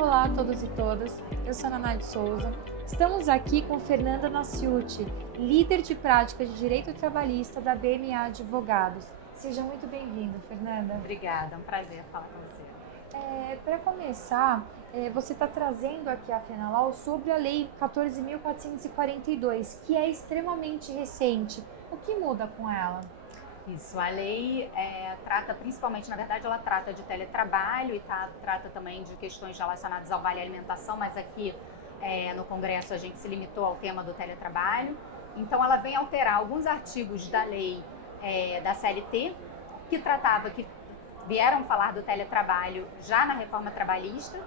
Olá a todos e todas, eu sou a Naná de Souza. Estamos aqui com Fernanda Nasciuti, líder de prática de Direito Trabalhista da BMA Advogados. Seja muito bem-vinda, Fernanda. Obrigada, é um prazer falar com você. Para começar, você está trazendo aqui a FENALAW sobre a Lei 14.442, que é extremamente recente. O que muda com ela? Isso, a lei trata principalmente, na verdade, ela trata de teletrabalho e trata também de questões relacionadas ao vale alimentação, mas aqui no Congresso a gente se limitou ao tema do teletrabalho. Então ela vem alterar alguns artigos da lei da CLT, que vieram falar do teletrabalho já na reforma trabalhista,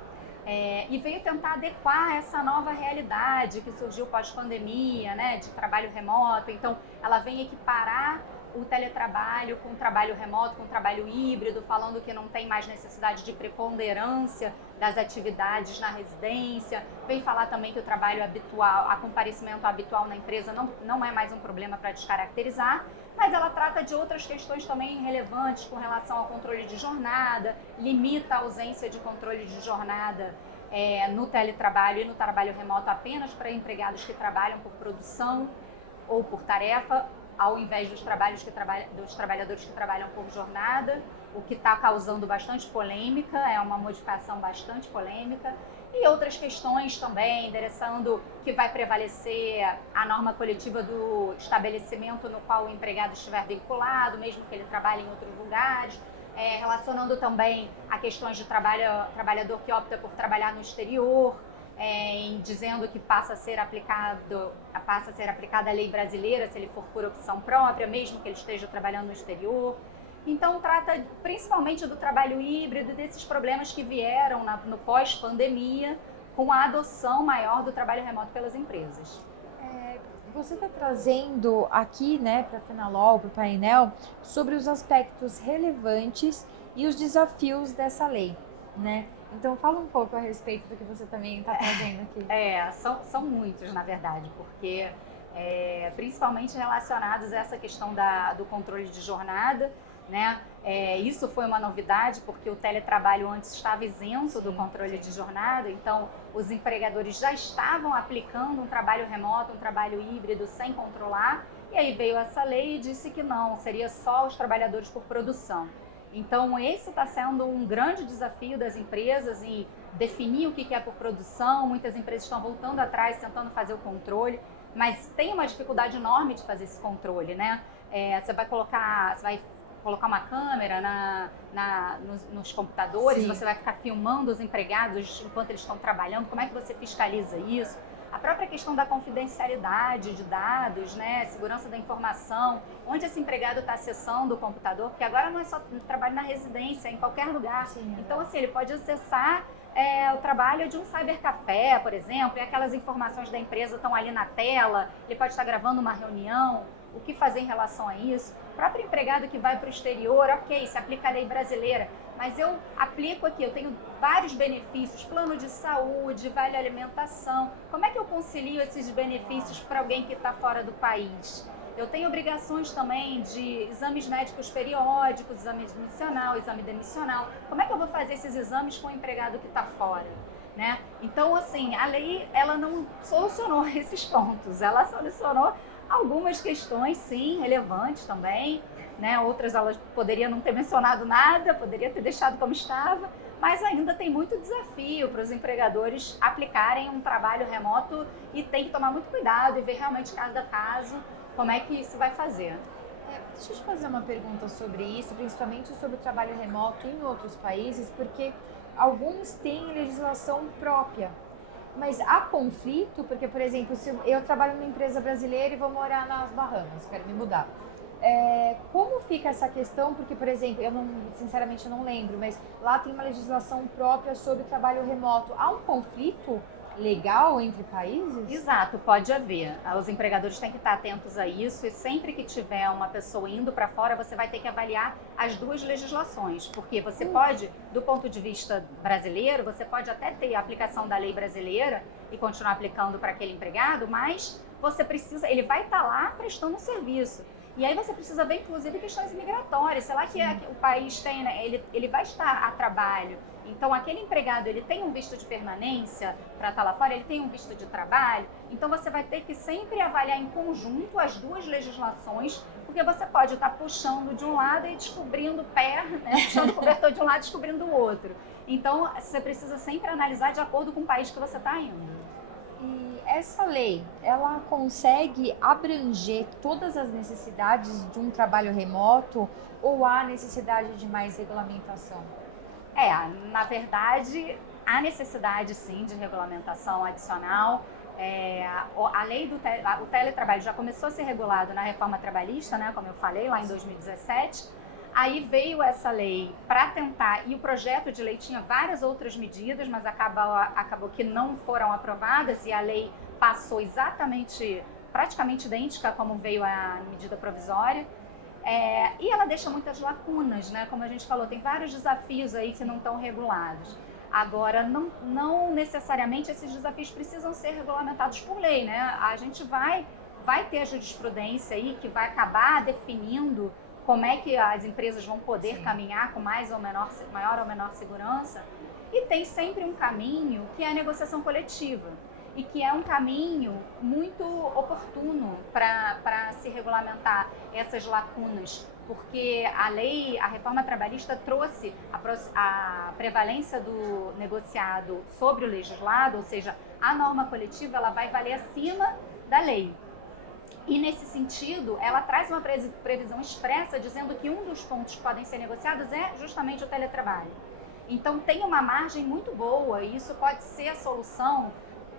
e veio tentar adequar essa nova realidade que surgiu pós-pandemia, né, de trabalho remoto. Então ela vem equiparar o teletrabalho com o trabalho remoto, com o trabalho híbrido, falando que não tem mais necessidade de preponderância das atividades na residência. Vem falar também que o trabalho habitual, a comparecimento habitual na empresa não é mais um problema para descaracterizar, mas ela trata de outras questões também relevantes com relação ao controle de jornada, limita a ausência de controle de jornada no teletrabalho e no trabalho remoto apenas para empregados que trabalham por produção ou por tarefa, ao invés dos trabalhadores que trabalham por jornada, o que está causando bastante polêmica, é uma modificação bastante polêmica. E outras questões também, endereçando que vai prevalecer a norma coletiva do estabelecimento no qual o empregado estiver vinculado, mesmo que ele trabalhe em outros lugares, relacionando também a questões de trabalhador que opta por trabalhar no exterior, dizendo que passa a ser aplicada a lei brasileira se ele for por opção própria, mesmo que ele esteja trabalhando no exterior. Então trata principalmente do trabalho híbrido, desses problemas que vieram no pós-pandemia com a adoção maior do trabalho remoto pelas empresas. Você está trazendo aqui, né, para a FENALAW, para o painel, sobre os aspectos relevantes e os desafios dessa lei, né? Então fala um pouco a respeito do que você também está trazendo aqui. São muitos, na verdade, porque principalmente relacionados a essa questão do controle de jornada, né? Isso foi uma novidade porque o teletrabalho antes estava isento do controle de jornada, então os empregadores já estavam aplicando um trabalho remoto, um trabalho híbrido sem controlar, e aí veio essa lei e disse que não, seria só os trabalhadores por produção. Então esse está sendo um grande desafio das empresas em definir o que é por produção. Muitas empresas estão voltando atrás, tentando fazer o controle, mas tem uma dificuldade enorme de fazer esse controle, né? Você vai colocar uma câmera nos computadores, você vai ficar filmando os empregados enquanto eles estão trabalhando, como é que você fiscaliza isso? A própria questão da confidencialidade de dados, né, segurança da informação, onde esse empregado está acessando o computador, porque agora não é só trabalho na residência, é em qualquer lugar. Então, assim, ele pode acessar o trabalho de um cybercafé, por exemplo, e aquelas informações da empresa estão ali na tela, ele pode estar gravando uma reunião, o que fazer em relação a isso? O próprio empregado que vai para o exterior, ok, se aplica a lei brasileira, mas eu aplico aqui, eu tenho vários benefícios, plano de saúde, vale alimentação. Como é que eu concilio esses benefícios para alguém que está fora do país? Eu tenho obrigações também de exames médicos periódicos, exame admissional, exame demissional. Como é que eu vou fazer esses exames com o empregado que está fora? Né? Então, assim, a lei ela não solucionou esses pontos, ela solucionou algumas questões, sim, relevantes também, né? Outras elas poderiam não ter mencionado nada, poderia ter deixado como estava, mas ainda tem muito desafio para os empregadores aplicarem um trabalho remoto e tem que tomar muito cuidado e ver realmente cada caso como é que isso vai fazer. Deixa eu te fazer uma pergunta sobre isso, principalmente sobre o trabalho remoto em outros países, porque alguns têm legislação própria. Mas há conflito, porque, por exemplo, se eu trabalho numa empresa brasileira e vou morar nas Bahamas, quero me mudar. Como fica essa questão? Porque, por exemplo, sinceramente eu não lembro, mas lá tem uma legislação própria sobre trabalho remoto. Há um conflito legal entre países? Exato, pode haver. Os empregadores têm que estar atentos a isso e sempre que tiver uma pessoa indo para fora, você vai ter que avaliar as duas legislações, porque você pode, do ponto de vista brasileiro, você pode até ter a aplicação da lei brasileira e continuar aplicando para aquele empregado, mas ele vai estar lá prestando um serviço. E aí você precisa ver, inclusive, questões imigratórias. Sei lá que o país tem, né? Ele vai estar a trabalho. Então, aquele empregado, ele tem um visto de permanência para estar lá fora, ele tem um visto de trabalho. Então, você vai ter que sempre avaliar em conjunto as duas legislações, porque você pode estar puxando de um lado e descobrindo o pé, né? Puxando o cobertor de um lado e descobrindo o outro. Então, você precisa sempre analisar de acordo com o país que você está indo. E essa lei, ela consegue abranger todas as necessidades de um trabalho remoto ou há necessidade de mais regulamentação? Na verdade, há necessidade sim de regulamentação adicional. A lei o teletrabalho já começou a ser regulado na reforma trabalhista, né, como eu falei, lá em 2017. Aí veio essa lei para tentar, e o projeto de lei tinha várias outras medidas, mas acabou que não foram aprovadas e a lei passou praticamente idêntica como veio a medida provisória. E ela deixa muitas lacunas, né? Como a gente falou, tem vários desafios aí que não estão regulados. Agora, não necessariamente esses desafios precisam ser regulamentados por lei, né? A gente vai ter a jurisprudência aí que vai acabar definindo como é que as empresas vão poder caminhar com maior ou menor segurança. E tem sempre um caminho que é a negociação coletiva. E que é um caminho muito oportuno para se regulamentar essas lacunas, porque a reforma trabalhista trouxe a prevalência do negociado sobre o legislado, ou seja, a norma coletiva ela vai valer acima da lei. E nesse sentido, ela traz uma previsão expressa dizendo que um dos pontos que podem ser negociados é justamente o teletrabalho. Então tem uma margem muito boa e isso pode ser a solução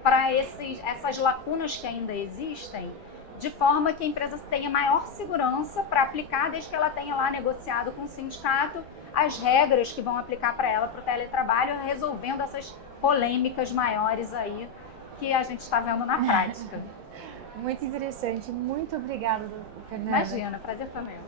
para essas lacunas que ainda existem, de forma que a empresa tenha maior segurança para aplicar, desde que ela tenha lá negociado com o sindicato as regras que vão aplicar para ela para o teletrabalho, resolvendo essas polêmicas maiores aí que a gente está vendo na prática. Muito interessante. Muito obrigada, Fernanda. Imagina, prazer foi meu.